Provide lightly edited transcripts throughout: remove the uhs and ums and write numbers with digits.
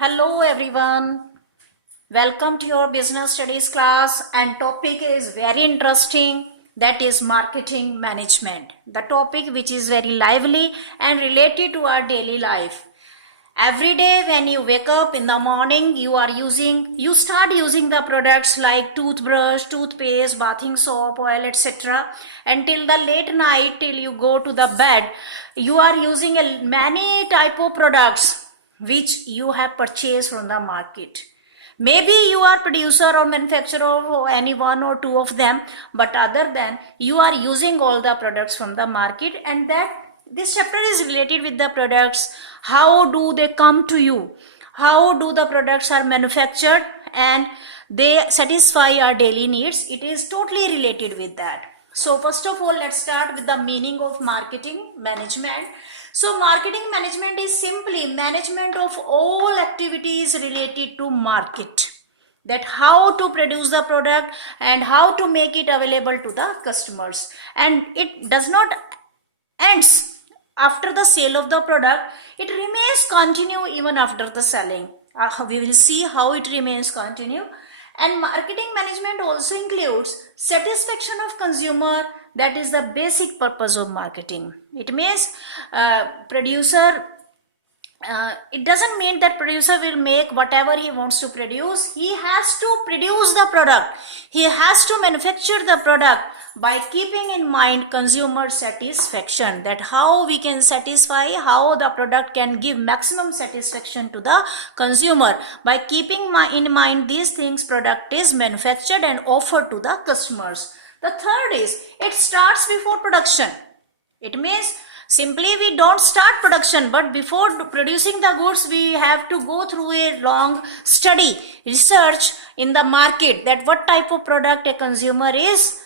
Hello everyone. Welcome to your business studies class and topic is very interesting, that is marketing management. The topic which is very lively and related to our daily life. Every day when you wake up in the morning, you start using the products like toothbrush, toothpaste, bathing soap, oil, etc. Until the late night, till you go to the bed, you are using many type of products which you have purchased from the market. Maybe you are producer or manufacturer of any one or two of them, but other than you are using all the products from the market, and that this chapter is related with the products. How do they come to you? How do the products are manufactured and they satisfy our daily needs? It is totally related with that. So first of all, let's start with the meaning of marketing management. So marketing management is simply management of all activities related to market, that how to produce the product and how to make it available to the customers, and it does not ends after the sale of the product. It remains continue even after the selling. We will see how it remains continue. And marketing management also includes satisfaction of consumer. That is the basic purpose of marketing. It means producer it doesn't mean that producer will make whatever he wants to produce. He has to produce the product. He has to manufacture the product by keeping in mind consumer satisfaction, that how we can satisfy, how the product can give maximum satisfaction to the consumer. By keeping in mind these things, product is manufactured and offered to the customers. The third is, it starts before production. It means simply we don't start production, but before producing the goods, we have to go through a long study, research in the market, that what type of product a consumer is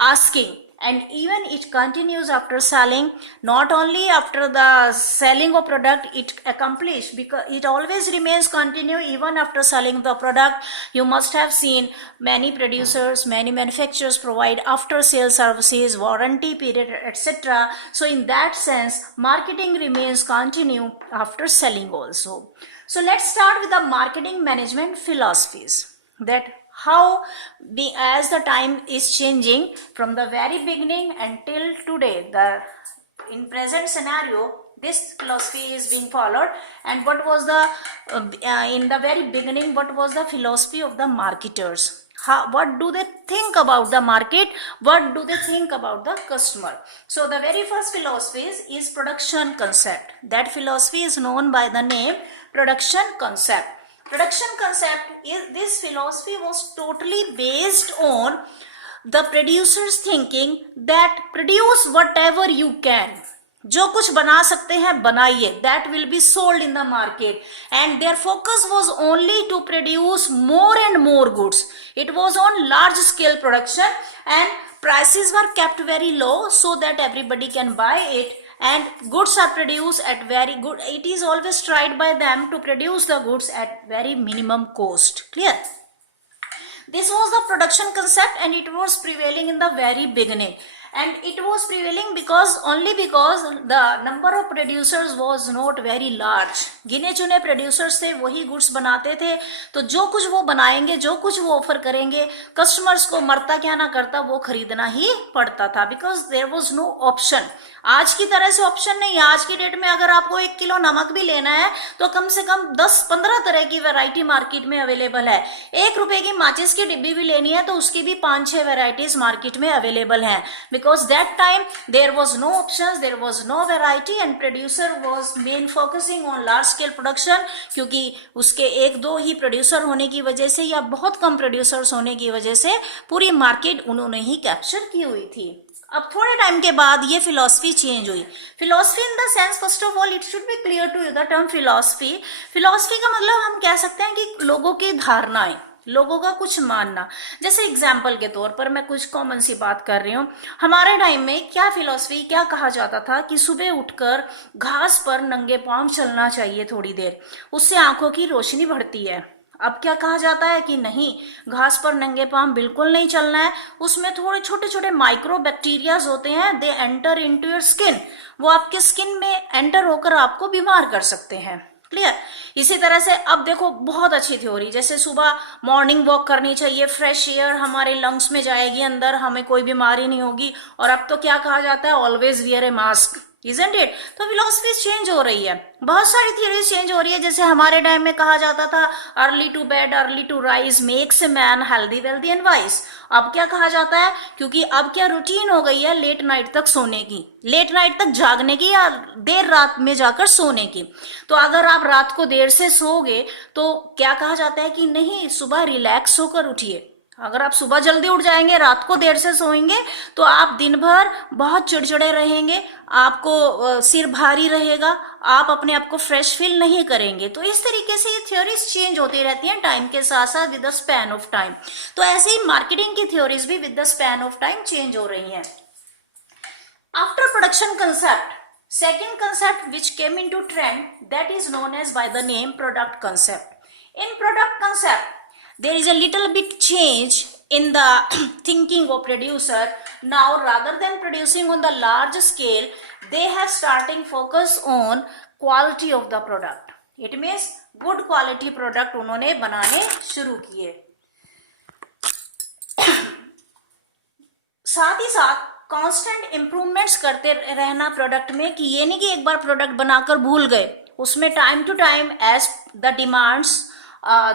asking. And even it continues after selling. Not only after the selling of product it accomplished, because it always remains continue even after selling the product. You must have seen many producers, many manufacturers provide after sale services, warranty period, etc. So in that sense, marketing remains continue after selling also. So let's start with the marketing management philosophies, that how as the time is changing from the very beginning until today, in present scenario this philosophy is being followed. And what was the in the very beginning, what was the philosophy of the marketers? What do they think about the market? What do they think about the customer? So the very first philosophy is production concept. That philosophy is known by the name production concept. Production concept is, this philosophy was totally based on the producer's thinking, that produce whatever you can. जो कुछ बना सकते हैं बनाइए, that will be sold in the market. And their focus was only to produce more and more goods. It was on large scale production and prices were kept very low so that everybody can buy it. And goods are produced at very good, it is always tried by them to produce the goods at very minimum cost. Clear? This was the production concept and it was prevailing in the very beginning. And it was prevailing because the number of producers was not very large. गिने चुने producers थे, वही goods बनाते थे. तो जो कुछ वो बनाएंगे, जो कुछ वो ऑफर करेंगे, customers को मरता क्या ना करता वो खरीदना ही पड़ता था, because there was no option. आज की तरह से ऑप्शन नहीं है. आज की डेट में अगर आपको 1 किलो नमक भी लेना है तो कम से कम 10-15 तरह की वैरायटी मार्केट में अवेलेबल है. 1 रुपए की माचिस की डिब्बी भी लेनी है तो उसकी भी 5-6 वैरायटीज मार्केट में अवेलेबल हैं. Because that time there was no options, there was no variety and producer was main focusing on large scale production. क्योंकि उसके 1-2 ही प्रोड्यूसर होने की वजह से या बहुत कम प्रोड्यूसर्स होने की वजह से पूरी मार्केट उन्होंने ही कैप्चर की हुई थी. अब थोड़े टाइम के बाद ये फिलॉसफी चेंज हुई. Philosophy in the sense, first of all it should be clear to you the term philosophy. Philosophy का मतलब हम कह सकते हैं कि लोगों की धारणाएं, लोगों का कुछ मानना. जैसे एग्जाम्पल के तौर पर मैं कुछ कॉमन सी बात कर रही हूँ. हमारे टाइम में क्या फिलॉसफी, क्या कहा जाता था कि सुबह उठकर घास पर नंगे पांव चलना चाहिए थोड़ी देर, उससे आंखों की रोशनी बढ़ती है. अब क्या कहा जाता है कि नहीं, घास पर नंगे पांव बिल्कुल नहीं चलना है, उसमें थोड़े छोटे छोटे माइक्रो बैक्टीरियाज होते हैं, they enter into your skin, वो आपके स्किन में एंटर होकर आपको बीमार कर सकते हैं. क्लियर। इसी तरह से अब देखो बहुत अच्छी थ्योरी, जैसे सुबह मॉर्निंग वॉक करनी चाहिए, फ्रेश एयर हमारे लंग्स में जाएगी अंदर, हमें कोई बीमारी नहीं होगी। और अब तो क्या कहा जाता है, always wear A mask, isn't it. तो फिलोसफी चेंज हो रही है, बहुत सारी थ्योरीज चेंज हो रही है। जैसे हमारे टाइम में कहा जाता था early to bed early to rise makes a man healthy wealthy and wise. अब क्या कहा जाता है, क्योंकि अब क्या रूटीन हो गई है लेट नाइट तक सोने की, लेट नाइट तक जागने की, या देर रात में जाकर सोने की। तो अगर आप रात को देर से सोओगे तो क्या कहा जाता है कि नहीं, सुबह रिलैक्स होकर उठिए। अगर आप सुबह जल्दी उठ जाएंगे, रात को देर से सोएंगे, तो आप दिन भर बहुत चिड़चिड़े रहेंगे, आपको सिर भारी रहेगा, आप अपने आप को फ्रेश फील नहीं करेंगे। तो इस तरीके से ये थ्योरीज चेंज होती रहती हैं टाइम के साथ साथ, with the span of time. तो ऐसे ही मार्केटिंग की थ्योरीज भी with the span of time change हो रही हैं। After production concept, second concept which came into trend, that is known as by the name product concept. In product concept, there is a little bit change in the thinking of producer. Now rather than producing on the large scale, they have starting focus on quality of the product. It means good quality product उन्होंने बनाने शुरू किए। साथ ही साथ constant improvements करते रहना product में, कि ये नहीं कि एक बार प्रोडक्ट बनाकर भूल गए, उसमें time to time as the demands,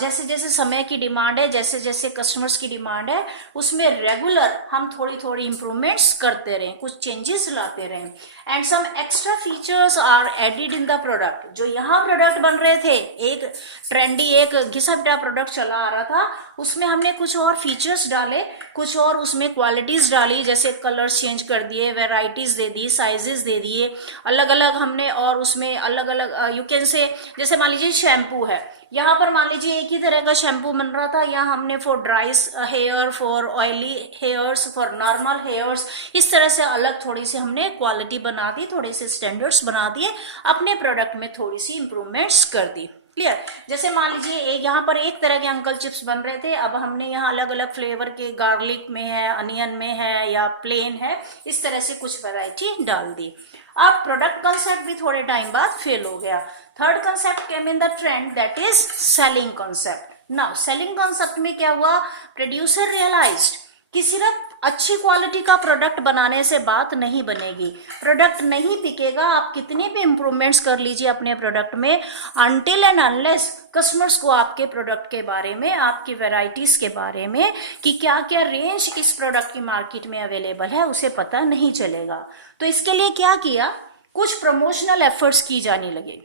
जैसे जैसे समय की डिमांड है, जैसे जैसे कस्टमर्स की डिमांड है, उसमें रेगुलर हम थोड़ी थोड़ी इंप्रूवमेंट्स करते रहें, कुछ चेंजेस लाते रहें। And some extra features are added in the product. जो यहाँ प्रोडक्ट बन रहे थे, एक ट्रेंडी एक घिसा पिटा प्रोडक्ट चला आ रहा था, उसमें हमने कुछ और फीचर्स डाले, कुछ और उसमें क्वालिटीज डाली, जैसे कलर्स चेंज कर दिए, वेराइटीज दे दी, साइजेस दे दिए अलग अलग हमने, और उसमें अलग अलग यू कैन से, जैसे मान लीजिए शैम्पू है, यहाँ पर मान लीजिए एक ही तरह का शैम्पू बन रहा था, यहाँ हमने for dry hair, for oily hairs, for normal hairs, इस तरह से अलग थोड़ी सी हमने क्वालिटी बना दी, थोड़े से स्टैंडर्ड्स बना दिए, अपने प्रोडक्ट में थोड़ी सी इंप्रूवमेंट्स कर दी। क्लियर। जैसे मान लीजिए एक यहाँ पर एक तरह के अंकल चिप्स बन रहे थे, अब हमने यहाँ अलग अलग फ्लेवर के, गार्लिक में है, अनियन में है, या प्लेन है, इस तरह से कुछ वैरायटी डाल दी। अब प्रोडक्ट कंसेप्ट भी थोड़े टाइम बाद फेल हो गया। Third concept came in the trend, that is selling concept. Now selling concept में क्या हुआ, प्रोड्यूसर रियलाइज्ड कि सिर्फ अच्छी क्वालिटी का प्रोडक्ट बनाने से बात नहीं बनेगी, प्रोडक्ट नहीं बिकेगा, आप कितने भी इंप्रूवमेंट्स कर लीजिए अपने प्रोडक्ट में, अनटिल एंड अनलेस कस्टमर्स को आपके प्रोडक्ट के बारे में, आपकी वेराइटीज के बारे में, कि क्या क्या रेंज इस प्रोडक्ट की मार्केट में अवेलेबल है, उसे पता नहीं चलेगा। तो इसके लिए क्या किया, कुछ प्रमोशनल एफर्ट्स की जाने लगे,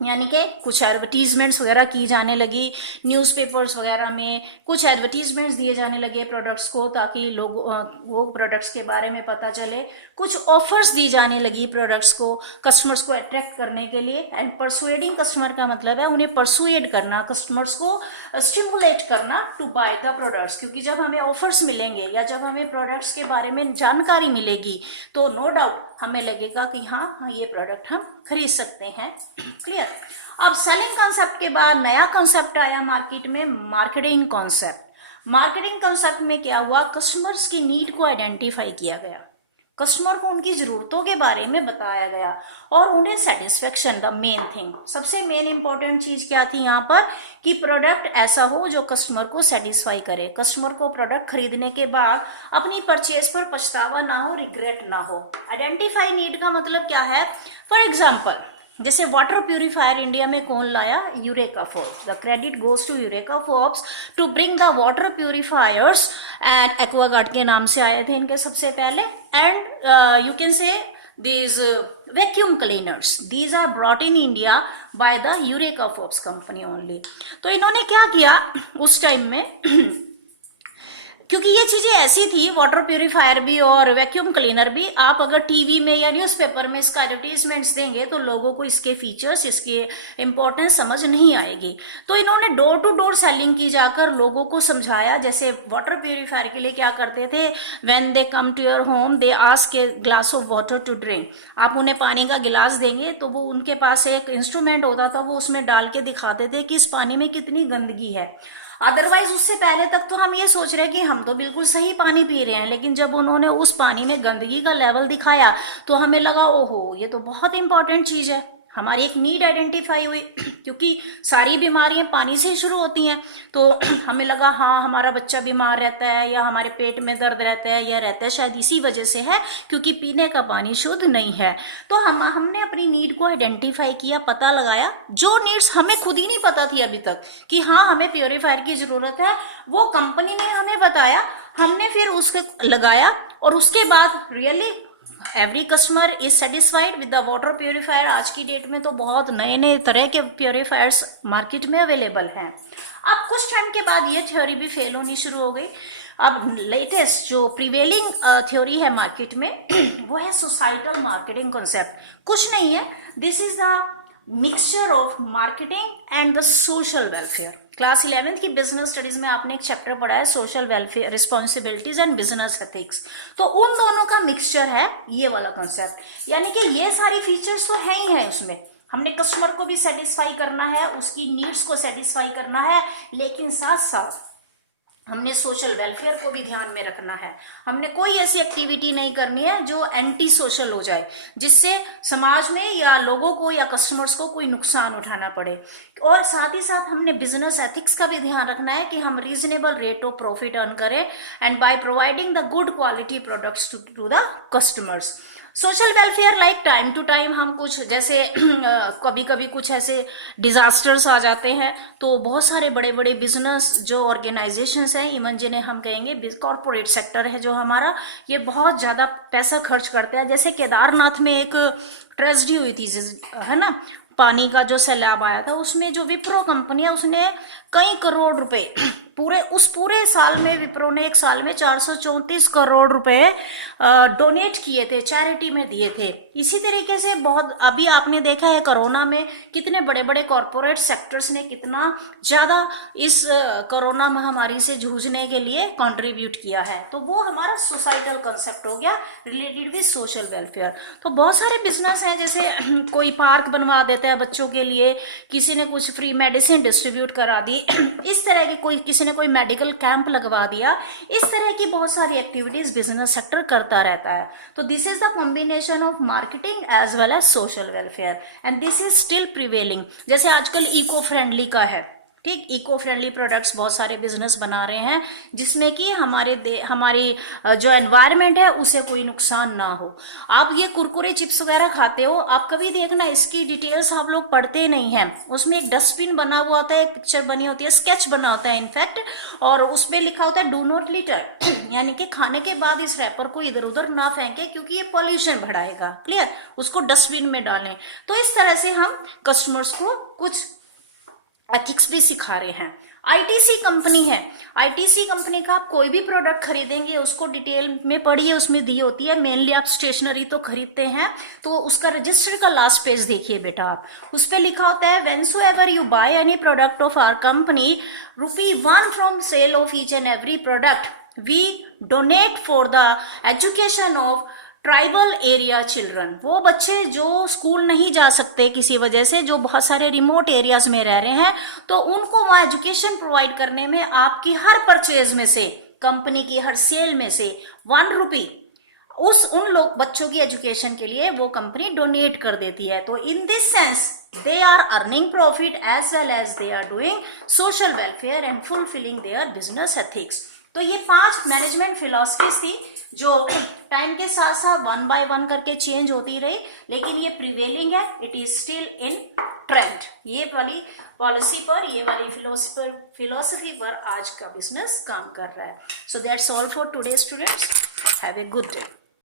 यानी कि कुछ एडवर्टीजमेंट्स वगैरह की जाने लगी, न्यूज़पेपर्स वगैरह में कुछ एडवर्टीजमेंट्स दिए जाने लगे प्रोडक्ट्स को, ताकि लोग वो प्रोडक्ट्स के बारे में पता चले। कुछ ऑफर्स दी जाने लगी प्रोडक्ट्स को, कस्टमर्स को अट्रैक्ट करने के लिए। एंड परसुएडिंग कस्टमर का मतलब है उन्हें परसुएड करना, कस्टमर्स को स्टिमुलेट करना टू बाय द प्रोडक्ट्स, क्योंकि जब हमें ऑफर्स मिलेंगे या जब हमें प्रोडक्ट्स के बारे में जानकारी मिलेगी तो नो डाउट हमें लगेगा कि हाँ ये प्रोडक्ट हम खरीद सकते हैं। क्लियर। अब सेलिंग कॉन्सेप्ट के बाद नया कॉन्सेप्ट आया मार्केट में, मार्केटिंग कॉन्सेप्ट। मार्केटिंग कॉन्सेप्ट में क्या हुआ, कस्टमर्स की नीड को आइडेंटिफाई किया गया, कस्टमर को उनकी जरूरतों के बारे में बताया गया, और उन्हें सेटिस्फेक्शन, द मेन थिंग, सबसे मेन इंपॉर्टेंट चीज क्या थी यहाँ पर, कि प्रोडक्ट ऐसा हो जो कस्टमर को सेटिस्फाई करे, कस्टमर को प्रोडक्ट खरीदने के बाद अपनी परचेज पर पछतावा ना हो, रिग्रेट ना हो। आइडेंटिफाई नीड का मतलब क्या है, फॉर एग्जाम्पल जैसे वाटर प्यूरिफायर इंडिया में कौन लाया, Eureka Forbes. The credit goes to Eureka Forbes to bring the water purifiers, and Aquaguard के नाम से आए थे इनके सबसे पहले। And you can say these vacuum cleaners, these are brought in India by the Eureka Forbes company only। तो इन्होंने क्या किया उस टाइम में क्योंकि ये चीजें ऐसी थी, वाटर प्यूरिफायर भी और वैक्यूम क्लीनर भी, आप अगर टीवी में या न्यूज़पेपर में इसका एडवर्टीजमेंट्स देंगे तो लोगों को इसके फीचर्स, इसके इंपॉर्टेंस समझ नहीं आएगी। तो इन्होंने डोर टू डोर सेलिंग की जाकर लोगों को समझाया। जैसे वाटर प्यूरिफायर के लिए क्या करते थे, when they come to your home they ask a glass of water to drink. आप उन्हें पानी का गिलास देंगे तो वो उनके पास एक इंस्ट्रूमेंट होता था, वो उसमें डाल के दिखाते थे कि इस पानी में कितनी गंदगी है। अदरवाइज उससे पहले तक तो हम ये सोच रहे हैं कि हम तो बिल्कुल सही पानी पी रहे हैं, लेकिन जब उन्होंने उस पानी में गंदगी का लेवल दिखाया तो हमें लगा ओहो ये तो बहुत इंपॉर्टेंट चीज है, हमारी एक नीड आइडेंटिफाई हुई क्योंकि सारी बीमारियां पानी से शुरू होती हैं। तो हमें लगा हाँ हमारा बच्चा बीमार रहता है या हमारे पेट में दर्द रहता है या रहता है, शायद इसी वजह से है क्योंकि पीने का पानी शुद्ध नहीं है। तो हमने अपनी नीड को आइडेंटिफाई किया, पता लगाया, जो नीड्स हमें खुद ही नहीं पता थी अभी तक कि हाँ हमें प्योरीफायर की जरूरत है, वो कंपनी ने हमें बताया, हमने फिर उसके लगाया और उसके बाद really every customer is satisfied with the water purifier. आज की डेट में तो बहुत नए नए तरह के प्योरीफायर्स मार्केट में अवेलेबल हैं। अब कुछ टाइम के बाद ये थ्योरी भी फेल होनी शुरू हो गई। अब लेटेस्ट जो प्रिवेलिंग थ्योरी है मार्केट में वो है सोसाइटल मार्केटिंग कॉन्सेप्ट। कुछ नहीं है, this is the mixture of marketing and the social welfare. Class 11th की बिजनेस स्टडीज में आपने एक चैप्टर पढ़ा है social welfare responsibilities and business ethics. तो उन दोनों का मिक्सचर है ये वाला कॉन्सेप्ट, यानी कि ये सारी फीचर्स तो है ही है उसमें। हमने कस्टमर को भी सेटिस्फाई करना है, उसकी नीड्स को सेटिस्फाई करना है, लेकिन साथ साथ हमने सोशल वेलफेयर को भी ध्यान में रखना है। हमने कोई ऐसी एक्टिविटी नहीं करनी है जो एंटी सोशल हो जाए, जिससे समाज में या लोगों को या कस्टमर्स को कोई नुकसान उठाना पड़े। और साथ ही साथ हमने बिजनेस एथिक्स का भी ध्यान रखना है कि हम reasonable rate of profit earn करें and by providing the good quality products to the customers. Social welfare like time to time हम कुछ जैसे कभी कभी कुछ ऐसे डिजास्टर्स आ जाते हैं, तो बहुत सारे बड़े बड़े बिजनेस जो ऑर्गेनाइजेशंस हैं, इवन जिन्हें हम कहेंगे कॉर्पोरेट सेक्टर है जो हमारा, ये बहुत ज्यादा पैसा खर्च करते हैं। जैसे केदारनाथ में एक ट्रेजेडी हुई थी, है ना, पानी का जो सैलाब आया था, उसमें जो विप्रो कंपनी है उसने कई करोड़ रुपए पूरे साल में, विप्रो ने एक साल में 434 करोड़ रुपए डोनेट किए थे, चैरिटी में दिए थे। इसी तरीके से बहुत अभी आपने देखा है कोरोना में कितने बड़े बड़े कॉरपोरेट सेक्टर्स ने कितना ज्यादा इस कोरोना महामारी से जूझने के लिए कंट्रीब्यूट किया है। तो वो हमारा सोसाइटल कंसेप्ट हो गया रिलेटेड विद सोशल वेलफेयर। तो बहुत सारे बिजनेस हैं, जैसे कोई पार्क बनवा देता है बच्चों के लिए, किसी ने कुछ फ्री मेडिसिन डिस्ट्रीब्यूट करा दी, इस तरह की किसी ने कोई मेडिकल कैंप लगवा दिया, इस तरह की बहुत सारी एक्टिविटीज बिजनेस सेक्टर करता रहता है। तो this is the combination of marketing as well as social welfare and this is still prevailing. जैसे आजकल इको फ्रेंडली का है, ठीक, इको फ्रेंडली प्रोडक्ट्स बहुत सारे बिजनेस बना रहे हैं जिसमें कि हमारी जो एनवायरनमेंट है उसे कोई नुकसान ना हो। आप ये कुरकुरे चिप्स वगैरह खाते हो, आप कभी देखना इसकी डिटेल्स आप लोग पढ़ते नहीं हैं। उसमें एक डस्टबिन बना हुआ होता है, एक पिक्चर बनी होती है, स्केच बना होता है इनफैक्ट, और उसमें लिखा होता है डू नॉट लिटर, यानी कि खाने के बाद इस रैपर को इधर उधर ना फेंके क्योंकि ये पॉल्यूशन बढ़ाएगा। क्लियर, उसको डस्टबिन में डालें। तो इस तरह से हम कस्टमर्स को कुछ एथिक्स भी सिखा रहे हैं। आईटीसी कंपनी है, आईटीसी कंपनी का आप कोई भी प्रोडक्ट खरीदेंगे उसको डिटेल में पढ़िए, उसमें दी होती है। मेनली आप स्टेशनरी तो खरीदते हैं, तो उसका रजिस्टर का लास्ट पेज देखिए बेटा आप, उस पर लिखा होता है whensoever you buy any product of our company, ₹1 from sale of each and every product we donate for the education of tribal area children. वो बच्चे जो स्कूल नहीं जा सकते किसी वजह से, जो बहुत सारे रिमोट एरियाज में रह रहे हैं, तो उनको वहाँ एजुकेशन प्रोवाइड करने में आपकी हर परचेज में से, कंपनी की हर सेल में से ₹1 उन लोग बच्चों की एजुकेशन के लिए वो कंपनी डोनेट कर देती है। तो in this sense they are earning profit as well as they are doing social welfare and fulfilling their business ethics. तो ये 5 मैनेजमेंट फिलॉसफीज थी जो टाइम के साथ साथ 1 by 1 करके चेंज होती रही, लेकिन ये प्रिवेलिंग है, it is still in trend. ये वाली पॉलिसी पर, ये वाली फिलोसफी पर आज का बिजनेस काम कर रहा है। So that's all for today students, have a good day.